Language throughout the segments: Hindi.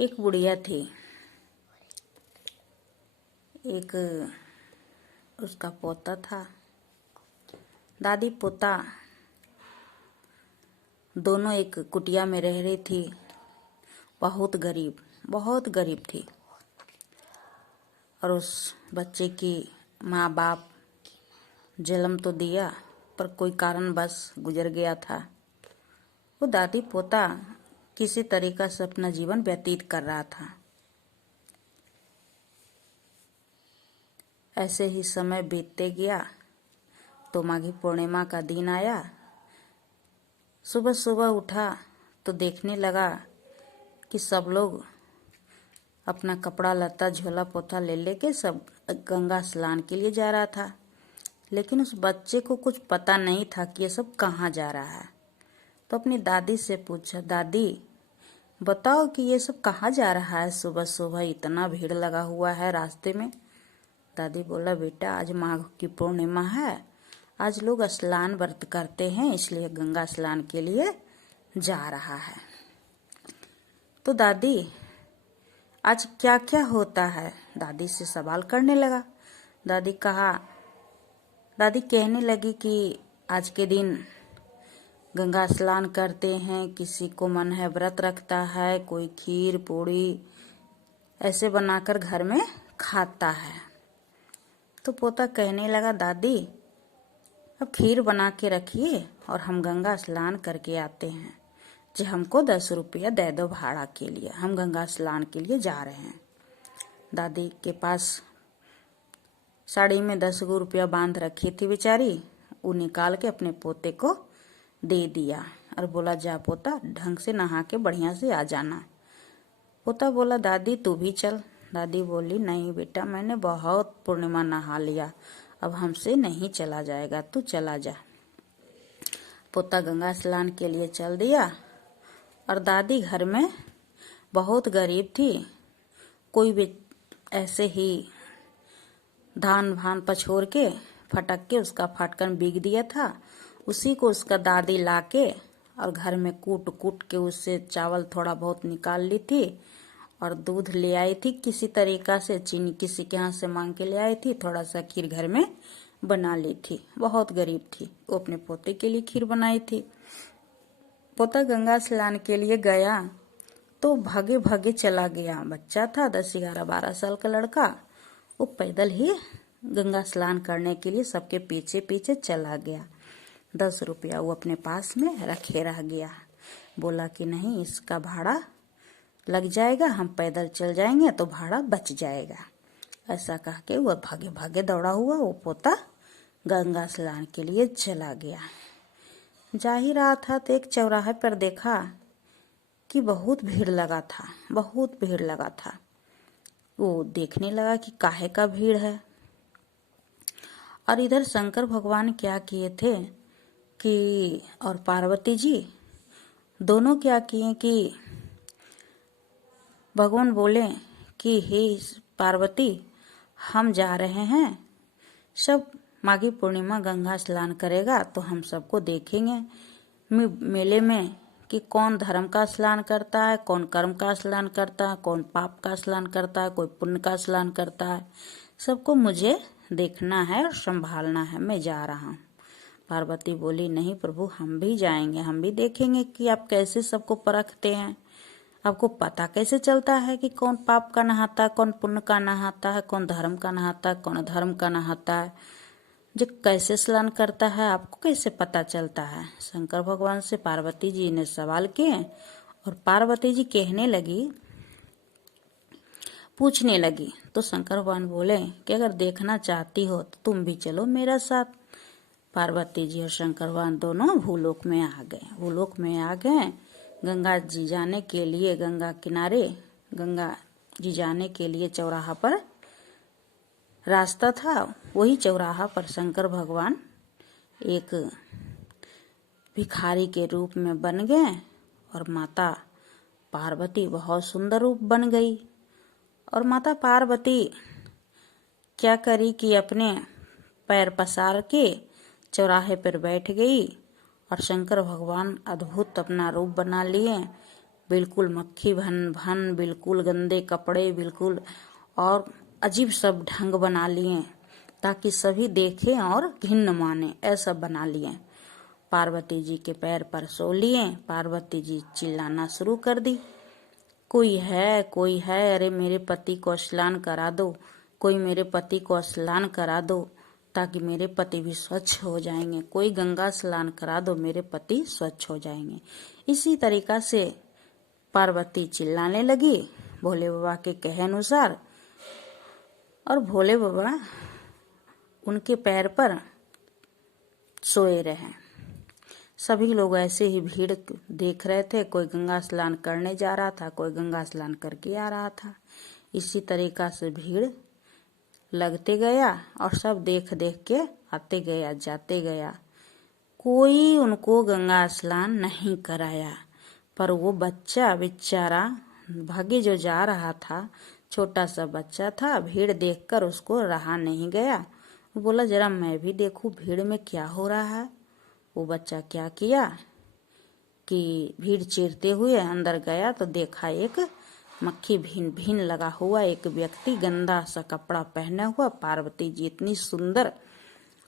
एक बुढ़िया थी। एक उसका पोता था। दादी पोता दोनों एक कुटिया में रह रही थी। बहुत गरीब थी। और उस बच्चे की माँ बाप जन्म तो दिया पर कोई कारण बस गुजर गया था। वो दादी पोता किसी तरीका से अपना जीवन व्यतीत कर रहा था। ऐसे ही समय बीतते गया तो माघी पूर्णिमा का दिन आया। सुबह सुबह उठा तो देखने लगा कि सब लोग अपना कपड़ा लत्ता झोला पोथा ले लेके सब गंगा स्नान के लिए जा रहा था। लेकिन उस बच्चे को कुछ पता नहीं था कि ये सब कहाँ जा रहा है। तो अपनी दादी से पूछा, दादी बताओ कि ये सब कहाँ जा रहा है, सुबह सुबह इतना भीड़ लगा हुआ है रास्ते में। दादी बोला, बेटा आज माघ की पूर्णिमा है, आज लोग स्नान व्रत करते हैं इसलिए गंगा स्नान के लिए जा रहा है। तो दादी आज क्या क्या होता है, दादी से सवाल करने लगा। दादी कहने लगी कि आज के दिन गंगा स्नान करते हैं, किसी को मन है व्रत रखता है, कोई खीर पूड़ी ऐसे बनाकर घर में खाता है। तो पोता कहने लगा, दादी अब खीर बना के रखिए और हम गंगा स्नान करके आते हैं। जो हमको 10 रुपया दे दो भाड़ा के लिए, हम गंगा स्नान के लिए जा रहे हैं। दादी के पास साड़ी में 10 रुपया बांध रखी थी बेचारी, वो निकाल के अपने पोते को दे दिया और बोला, जा पोता ढंग से नहा के बढ़िया से आ जाना। पोता बोला, दादी तू भी चल। दादी बोली, नहीं बेटा मैंने बहुत पूर्णिमा नहा लिया, अब हमसे नहीं चला जाएगा, तू चला जा। पोता गंगा स्नान के लिए चल दिया। और दादी घर में बहुत गरीब थी। कोई भी ऐसे ही धान भान पछोर के फटक के उसका फटकन बिक दिया था, उसी को उसका दादी लाके और घर में कूट कूट के उससे चावल थोड़ा बहुत निकाल ली थी और दूध ले आई थी किसी तरीका से, चीनी किसी के यहाँ से मांग के ले आई थी, थोड़ा सा खीर घर में बना ली थी। बहुत गरीब थी, वो अपने पोते के लिए खीर बनाई थी। पोता गंगा स्नान के लिए गया तो भागे भागे चला गया। बच्चा था 10, 11, 12 साल का लड़का, वो पैदल ही गंगा स्नान करने के लिए सबके पीछे पीछे चला गया। 10 रुपया वो अपने पास में रखे रह गया। बोला कि नहीं इसका भाड़ा लग जाएगा, हम पैदल चल जाएंगे तो भाड़ा बच जाएगा। ऐसा कह के वो भागे भागे दौड़ा हुआ वो पोता गंगा स्नान के लिए चला गया। जा ही रहा था तो एक चौराहे पर देखा कि बहुत भीड़ लगा था। वो देखने लगा कि काहे का भीड़ है। और इधर शंकर भगवान क्या किए थे कि और पार्वती जी दोनों क्या किए कि भगवान बोले कि हे पार्वती हम जा रहे हैं, सब माघी पूर्णिमा गंगा स्नान करेगा तो हम सबको देखेंगे मेले में कि कौन धर्म का स्नान करता है, कौन कर्म का स्नान करता है, कौन पाप का स्नान करता है, कोई पुण्य का स्नान करता है। सबको मुझे देखना है और संभालना है, मैं जा रहा हूँ। पार्वती बोली, नहीं प्रभु हम भी जाएंगे, हम भी देखेंगे कि आप कैसे सबको परखते हैं, आपको पता कैसे चलता है कि कौन पाप का नहाता है, कौन पुण्य का नहाता है, कौन धर्म का नहाता है, कौन अधर्म का नहाता है, जो कैसे स्नान करता है आपको कैसे पता चलता है। शंकर भगवान से पार्वती जी ने सवाल किए और पार्वती जी पूछने लगी। तो शंकर भगवान बोले कि अगर देखना चाहती हो तो तुम भी चलो मेरा साथ। पार्वती जी और शंकर भगवान दोनों भूलोक में आ गए। गंगा जी जाने के लिए गंगा किनारे गंगा जी जाने के लिए चौराहा पर रास्ता था। वही चौराहा पर शंकर भगवान एक भिखारी के रूप में बन गए और माता पार्वती बहुत सुंदर रूप बन गई। और माता पार्वती क्या करी कि अपने पैर पसार के चौराहे पर बैठ गई और शंकर भगवान अद्भुत अपना रूप बना लिए, बिल्कुल मक्खी भन भन, बिल्कुल गंदे कपड़े, बिल्कुल और अजीब सब ढंग बना लिए ताकि सभी देखें और घिन्न माने, ऐसा बना लिए। पार्वती जी के पैर पर सो लिए। पार्वती जी चिल्लाना शुरू कर दी, कोई है, कोई है, अरे मेरे पति को स्नान करा दो, कोई मेरे पति को स्नान करा दो ताकि मेरे पति भी स्वच्छ हो जाएंगे, कोई गंगा स्नान करा दो, मेरे पति स्वच्छ हो जाएंगे। इसी तरीका से पार्वती चिल्लाने लगी भोले बाबा के कहे अनुसार, और भोले बाबा उनके पैर पर सोए रहे। सभी लोग ऐसे ही भीड़ देख रहे थे, कोई गंगा स्नान करने जा रहा था, कोई गंगा स्नान करके आ रहा था। इसी तरीका से भीड़ लगते गया और सब देख देख के आते गया, जाते गया। कोई उनको गंगा स्नान नहीं कराया, पर वो बच्चा बेचारा भागे जो जा रहा था, छोटा सा बच्चा था, भीड़ देखकर उसको रहा नहीं गया। वो बोला जरा मैं भी देखूं भीड़ में क्या हो रहा है। वो बच्चा क्या किया कि भीड़ चीरते हुए अंदर गया तो देखा एक मक्खी भीन भीन लगा हुआ एक व्यक्ति गंदा सा कपड़ा पहना हुआ, पार्वती जी इतनी सुंदर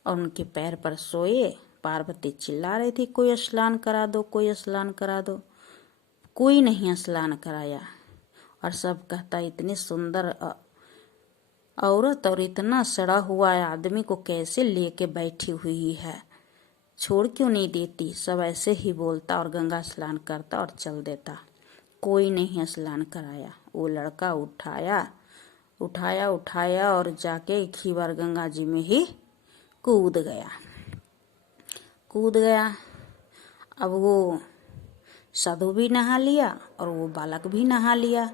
और उनके पैर पर सोए। पार्वती चिल्ला रही थी कोई स्नान करा दो, कोई स्नान करा दो, कोई नहीं स्नान कराया। और सब कहता इतनी सुंदर औरत और इतना सड़ा हुआ आदमी को कैसे लेके बैठी हुई है, छोड़ क्यों नहीं देती। सब ऐसे ही बोलता और गंगा स्नान करता और चल देता। कोई नहीं स्नान कराया। वो लड़का उठाया और जाके एक ही बार गंगा जी में ही कूद गया। अब वो साधु भी नहा लिया और वो बालक भी नहा लिया।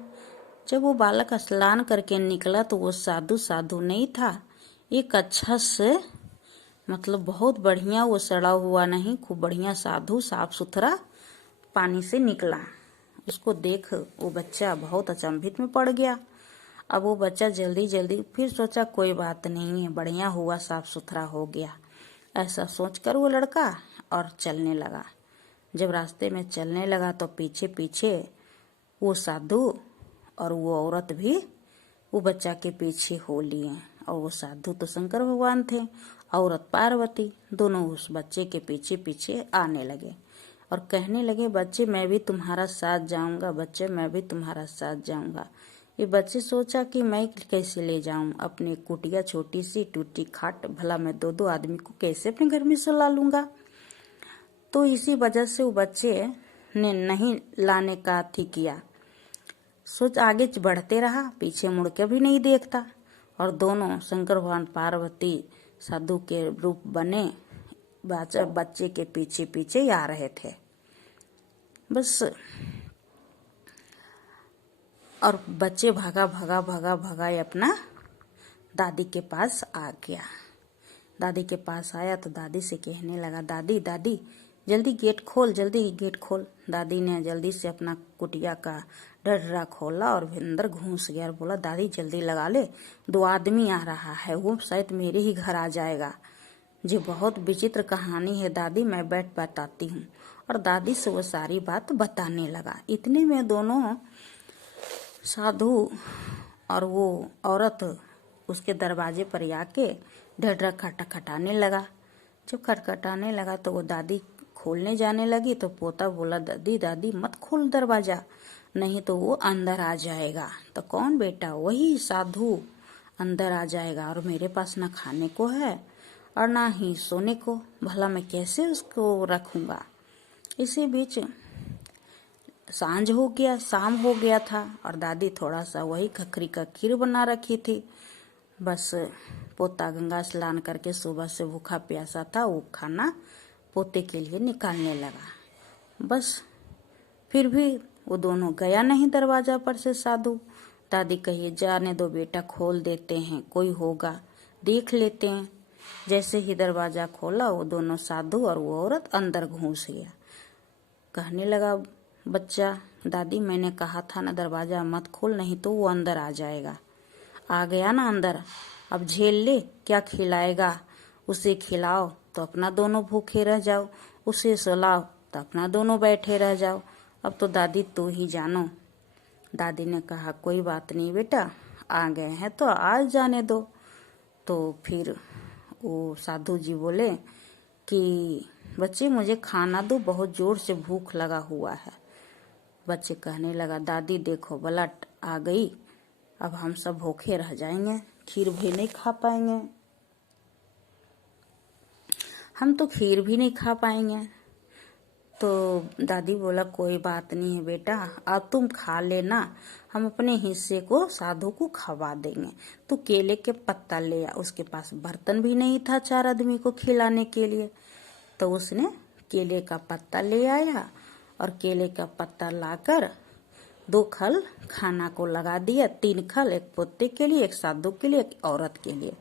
जब वो बालक स्नान करके निकला तो वो साधु नहीं था, एक अच्छा से मतलब बहुत बढ़िया, वो सड़ा हुआ नहीं, खूब बढ़िया साधु साफ सुथरा पानी से निकला। उसको देख वो बच्चा बहुत अचंभित में पड़ गया। अब वो बच्चा जल्दी फिर सोचा कोई बात नहीं है, बढ़िया हुआ, साफ सुथरा हो गया, ऐसा सोचकर वो लड़का और चलने लगा। जब रास्ते में चलने लगा तो पीछे पीछे वो साधु और वो औरत भी वो बच्चा के पीछे हो लिए। और वो साधु तो शंकर भगवान थे, औरत पार्वती, दोनों उस बच्चे के पीछे पीछे आने लगे और कहने लगे बच्चे मैं भी तुम्हारा साथ जाऊंगा, बच्चे मैं भी तुम्हारा साथ जाऊंगा। ये बच्चे सोचा कि मैं कैसे ले जाऊं अपने कुटिया छोटी सी टूटी खाट, भला मैं दो आदमी को कैसे अपने घर में सुला लूंगा। तो इसी वजह से वो बच्चे ने नहीं लाने का थी किया, सोच आगे बढ़ते रहा, पीछे मुड़ के भी नहीं देखता। और दोनों शंकर भगवान पार्वती साधु के रूप बने बच्चे के पीछे पीछे आ रहे थे बस। और बच्चे भागा अपना दादी के पास आ गया। दादी के पास आया तो दादी से कहने लगा दादी जल्दी गेट खोल। दादी ने जल्दी से अपना कुटिया का डर्रा खोला और अंदर घुस गया और बोला दादी जल्दी लगा ले, 2 आदमी आ रहा है, वो शायद मेरे ही घर आ जाएगा। जो बहुत विचित्र कहानी है दादी, मैं बैठ बताती हूँ। और दादी से वो सारी बात बताने लगा। इतने में दोनों साधु और वो औरत उसके दरवाजे पर आके डर्रा खटखटाने लगा। जब खटखटाने लगा तो वो दादी खोलने जाने लगी तो पोता बोला दादी मत खोल दरवाजा, नहीं तो वो अंदर आ जाएगा। तो कौन बेटा? वही साधु अंदर आ जाएगा और मेरे पास ना खाने को है और ना ही सोने को, भला मैं कैसे उसको रखूंगा। इसी बीच शाम हो गया था और दादी थोड़ा सा वही खखरी का खीर बना रखी थी। बस पोता गंगा स्नान करके सुबह से भूखा प्यासा था, वो खाना पोते के लिए निकालने लगा। बस फिर भी वो दोनों गया नहीं दरवाजा पर से साधु। दादी कहिए जाने दो बेटा, खोल देते हैं, कोई होगा देख लेते हैं। जैसे ही दरवाजा खोला वो दोनों साधु और वो औरत अंदर घुस गया। कहने लगा बच्चा दादी मैंने कहा था ना दरवाजा मत खोल, नहीं तो वो अंदर आ जाएगा। आ गया ना अंदर, अब झेल ले, क्या खिलाएगा उसे खिलाओ तो अपना दोनों भूखे रह जाओ, उसे सुलाओ तो अपना दोनों बैठे रह जाओ। अब तो दादी तू ही जानो। दादी ने कहा कोई बात नहीं बेटा, आ गए हैं तो आज जाने दो। तो फिर वो साधु जी बोले कि बच्चे मुझे खाना दो, बहुत जोर से भूख लगा हुआ है। बच्चे कहने लगा दादी देखो ब्लड आ गई, अब हम सब भूखे रह जाएंगे, खीर भी नहीं खा पाएंगे, हम तो खीर भी नहीं खा पाएंगे। तो दादी बोला कोई बात नहीं है बेटा, अब तुम खा लेना, हम अपने हिस्से को साधु को खवा देंगे। तो केले के पत्ता ले आ, उसके पास बर्तन भी नहीं था 4 आदमी को खिलाने के लिए। तो उसने केले का पत्ता ले आया और केले का पत्ता लाकर 2 खल खाना को लगा दिया, 3 खल, एक पोते के लिए, एक साधु के लिए, एक औरत के लिए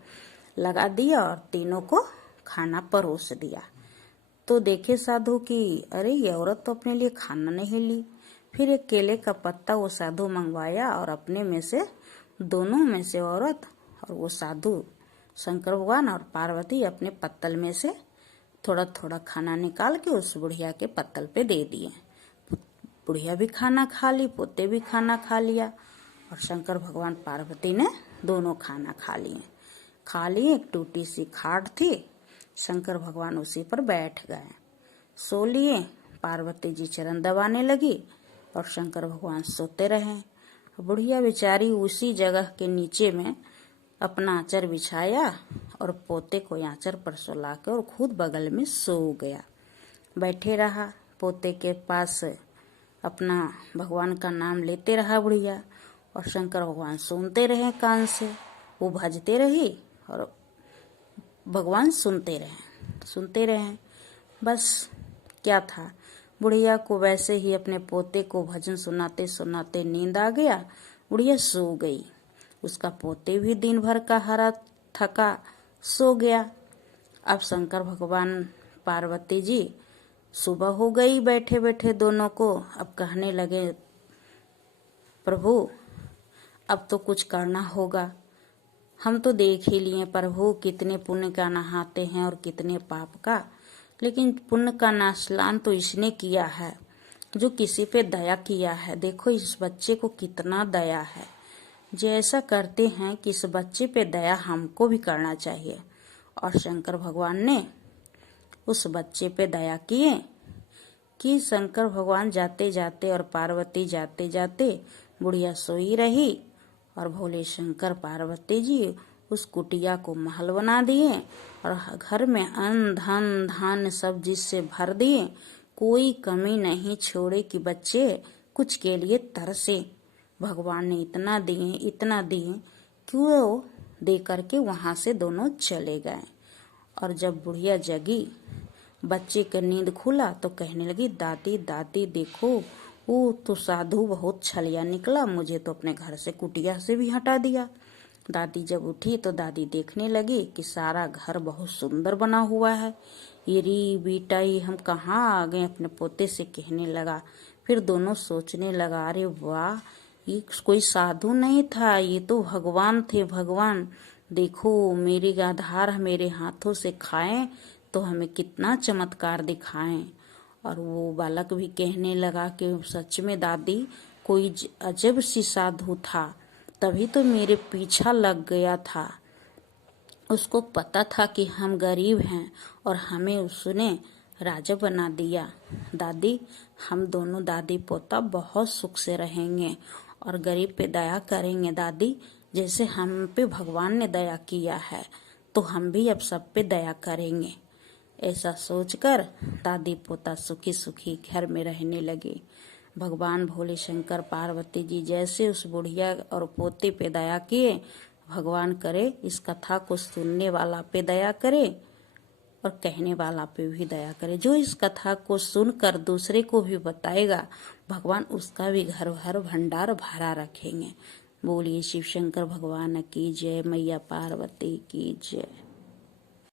लगा दिया और तीनों को खाना परोस दिया। तो देखे साधु कि अरे ये औरत तो अपने लिए खाना नहीं ली। फिर एक केले का पत्ता वो साधु मंगवाया और अपने में से, दोनों में से औरत और वो साधु, शंकर भगवान और पार्वती अपने पत्तल में से थोड़ा थोड़ा खाना निकाल के उस बुढ़िया के पत्तल पे दे दिए। बुढ़िया भी खाना खा ली, पोते भी खाना खा लिया और शंकर भगवान पार्वती ने दोनों खाना खा लिए। एक टूटी सी खाट थी, शंकर भगवान उसी पर बैठ गए, सो लिए। पार्वती जी चरण दबाने लगी और शंकर भगवान सोते रहे। बुढ़िया बेचारी उसी जगह के नीचे में अपना आंचर बिछाया और पोते को आंचर पर सुला के और खुद बगल में सो गया, बैठे रहा। पोते के पास अपना भगवान का नाम लेते रहा बुढ़िया और शंकर भगवान सुनते रहे कान से। वो भजते रही और भगवान सुनते रहे। बस क्या था, बुढ़िया को वैसे ही अपने पोते को भजन सुनाते सुनाते नींद आ गया, बुढ़िया सो गई। उसका पोते भी दिन भर का हरा थका सो गया। अब शंकर भगवान पार्वती जी सुबह हो गई, बैठे बैठे दोनों को अब कहने लगे प्रभु अब तो कुछ करना होगा, हम तो देख ही लिए प्रभु कितने पुण्य का नहाते हैं और कितने पाप का, लेकिन पुण्य का नाशलान तो इसने किया है जो किसी पे दया किया है। देखो इस बच्चे को कितना दया है, जैसा करते हैं कि इस बच्चे पे दया हमको भी करना चाहिए। और शंकर भगवान ने उस बच्चे पे दया किए कि शंकर भगवान जाते जाते और पार्वती जाते जाते बुढ़िया सोई रही और भोले शंकर पार्वती जी उस कुटिया को महल बना दिए और घर में अन्न धन धान सब जिससे भर दिए, कोई कमी नहीं छोड़े कि बच्चे कुछ के लिए तरसे। भगवान ने इतना दिए कि वो दे करके वहां से दोनों चले गए। और जब बुढ़िया जगी, बच्चे का नींद खुला तो कहने लगी दादी दादी देखो वो तो साधु बहुत छलिया निकला, मुझे तो अपने घर से कुटिया से भी हटा दिया। दादी जब उठी तो दादी देखने लगी कि सारा घर बहुत सुंदर बना हुआ है। ये री बेटा ये हम कहाँ आ गए, अपने पोते से कहने लगा। फिर दोनों सोचने लगा अरे वाह ये कोई साधु नहीं था, ये तो भगवान थे। भगवान देखो मेरी आधार मेरे हाथों से खाएं तो हमें कितना चमत्कार दिखाएं। और वो बालक भी कहने लगा कि सच में दादी कोई अजब सी साधु था, तभी तो मेरे पीछा लग गया था। उसको पता था कि हम गरीब हैं और हमें उसने राजा बना दिया। दादी हम दोनों दादी पोता बहुत सुख से रहेंगे और गरीब पे दया करेंगे दादी, जैसे हम पे भगवान ने दया किया है तो हम भी अब सब पे दया करेंगे। ऐसा सोचकर दादी पोता सुखी सुखी घर में रहने लगे। भगवान भोले शंकर पार्वती जी जैसे उस बुढ़िया और पोते पे दया किए, भगवान करे इस कथा को सुनने वाला पे दया करे और कहने वाला पे भी दया करे। जो इस कथा को सुनकर दूसरे को भी बताएगा, भगवान उसका भी घर भर भंडार भरा रखेंगे। बोलिए शिव शंकर भगवान की जय, मैया पार्वती की जय।